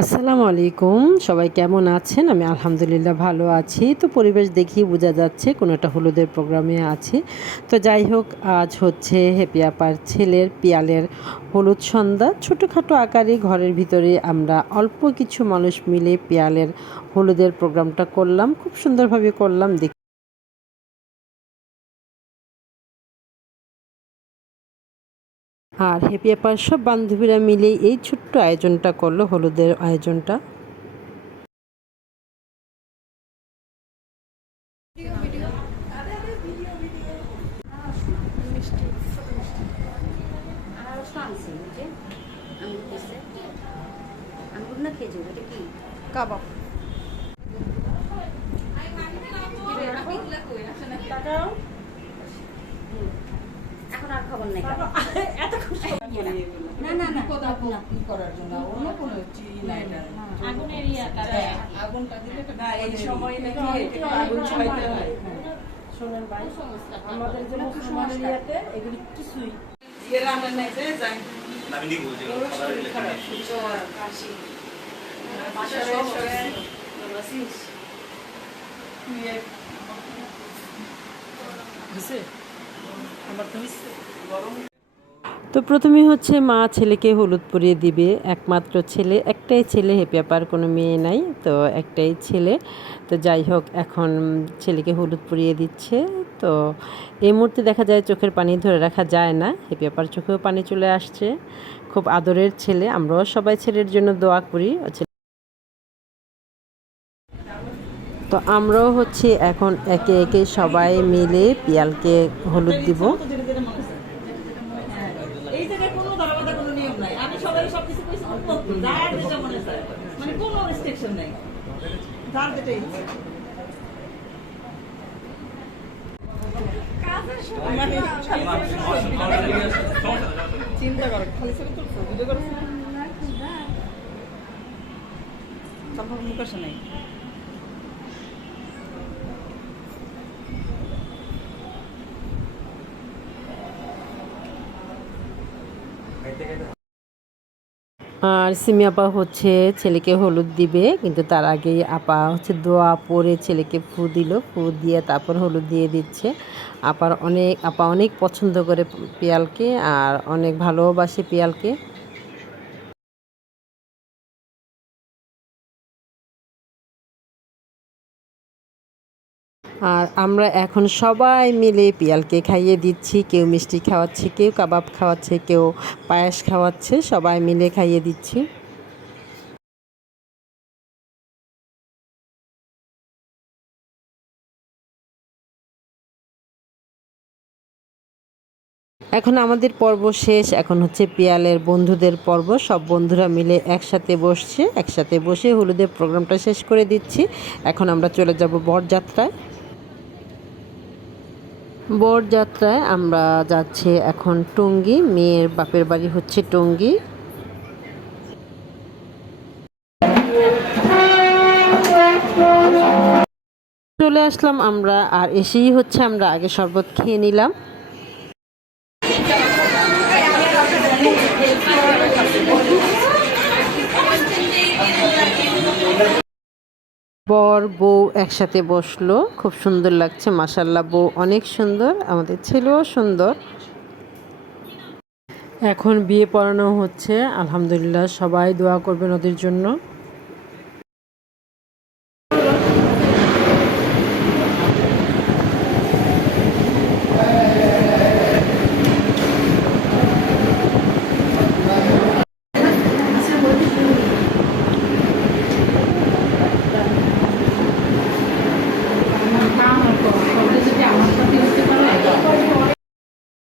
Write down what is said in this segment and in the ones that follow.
আসসালামু আলাইকুম। সবাই কেমন আছেন? আমি আলহামদুলিল্লাহ ভালো আছি। তো পরিবেশ দেখেই বোঝা যাচ্ছে কোনো একটা হলুদের প্রোগ্রামে আছি। তো যাই হোক, আজ হচ্ছে হ্যাপি আপার ছেলের পিয়ালের হলুদ সন্ধ্যা। ছোটোখাটো আকারে ঘরের ভিতরে আমরা অল্প কিছু মানুষ মিলে পিয়ালের হলুদের প্রোগ্রামটা করলাম। খুব সুন্দরভাবে করলাম। আর হ্যাপি আপার সব বান্ধবীরা মিলেই এই ছোট্ট আয়োজনটা করলো, হলুদের আয়োজনটা। কাবাব এখন আর খবর নেই এত খুশি না না না কি করার জন্য অন্য কোনো আগুনের ইয়াটা আগুনটা দিলে না এই সময় নাকি আগুন ছড়াইতে হয়। শোনেন ভাই, আমাদের যে মুসলমান এরিয়াতে এগুলি কিছুই এর আমরা নেতে যাই আমি নিব যে খাবারের লেখা জ্বর কাশি মাথা সব বাসিস হইছে আমার তো হইছে গরম। তো প্রথমেই হচ্ছে মা ছেলেকে হলুদ পরিয়ে দিবে। একমাত্র ছেলে, একটাই ছেলে, হ্যাপি আপার কোনো মেয়ে নাই, তো একটাই ছেলে। তো যাই হোক, এখন ছেলেকে হলুদ পরিয়ে দিচ্ছে। তো এই মুহূর্তে দেখা যায় চোখের পানি ধরে রাখা যায় না, হ্যাপি আপার চোখেও পানি চলে আসছে। খুব আদরের ছেলে, আমরাও সবাই ছেলের জন্য দোয়া করি। তো আমরাও হচ্ছে এখন একে একে সবাই মিলে পিয়ালকে হলুদ দিব। এই জায়গায় কোনো দাঁড়াবাধা কোনো নিয়ম নাই, আমি সবাই সবকিছু কইছি যার যেটা মনে চায়, মানে কোনো রেস্ট্রিকশন নাই, যার যেটা ইচ্ছে। চিন্তা করো খালি ছবি তুলছো, ভিডিও করছো, তারপর মুখ আসে নাই। আর সিমি আপা হচ্ছে ছেলেকে হলুদ দিবে, কিন্তু তার আগেই আপা হচ্ছে দোয়া পরে ছেলেকে ফু দিল, ফু দিয়ে তারপর হলুদ দিয়ে দিচ্ছে। আপা অনেক পছন্দ করে পিয়ালকে, আর অনেক ভালোবাসে পিয়ালকে। আর আমরা এখন সবাই মিলে পিয়ালকে খাইয়ে দিচ্ছি। কেউ মিষ্টি খাওয়াচ্ছে, কেউ কাবাব খাওয়াচ্ছে, কেউ পায়েস খাওয়াচ্ছে, সবাই মিলে খাইয়ে দিচ্ছি। এখন আমাদের পর্ব শেষ, এখন হচ্ছে পিয়ালের বন্ধুদের পর্ব। সব বন্ধুরা মিলে একসাথে বসছে, একসাথে বসে হলুদের প্রোগ্রামটা শেষ করে দিচ্ছি। এখন আমরা চলে যাব বরযাত্রায়। বরযাত্রায় আমরা যাচ্ছি এখন টঙ্গী, মেয়ের বাপের বাড়ি হচ্ছে টঙ্গী। চলে আসলাম আমরা, আর এসেই হচ্ছে আমরা আগে শরবত খেয়ে নিলাম। বর বউ একসাথে বসলো, খুব সুন্দর লাগছে, মাশাল্লাহ বউ অনেক সুন্দর, আমাদের ছেলেও সুন্দর। এখন বিয়ে পড়ানো হচ্ছে, আলহামদুলিল্লাহ সবাই দোয়া করবেন ওদের জন্য।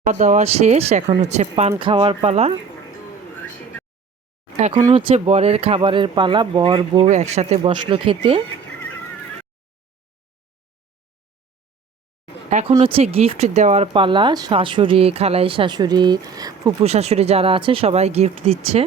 খাওয়া দাওয়া শেষ, এখন হচ্ছে পান খাওয়ার পালা। এখন হচ্ছে বরের খাবারের পালা, বর বউ একসাথে বসলো খেতে। এখন হচ্ছে গিফট দেওয়ার পালা, শাশুড়ি, খালাই শাশুড়ি, ফুপু শাশুড়ি যারা আছে সবাই গিফট দিচ্ছে।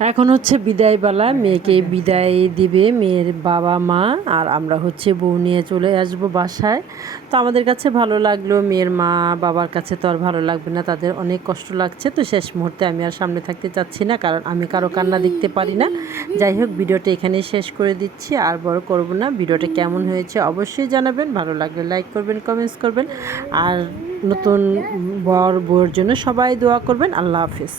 এখন হচ্ছে বিদায়বেলা, মেয়েকে বিদায় দিবে মেয়ের বাবা মা, আর আমরা হচ্ছে বউ নিয়ে চলে আসব বাসায়। তো আমাদের কাছে ভালো লাগলো, মেয়ের মা বাবার কাছে তো আর ভালো লাগবে না, তাদের অনেক কষ্ট লাগছে। তো শেষ মুহূর্তে আমি আর সামনে থাকতে চাচ্ছি না, কারণ আমি কারো কান্না দেখতে পারি না। যাই হোক, ভিডিওটা এখানেই শেষ করে দিচ্ছি, আর বড় করব না। ভিডিওটা কেমন হয়েছে অবশ্যই জানাবেন, ভালো লাগলে লাইক করবেন, কমেন্টস করবেন, আর নতুন বর বউয়ের জন্য সবাই দোয়া করবেন। আল্লাহ হাফিজ।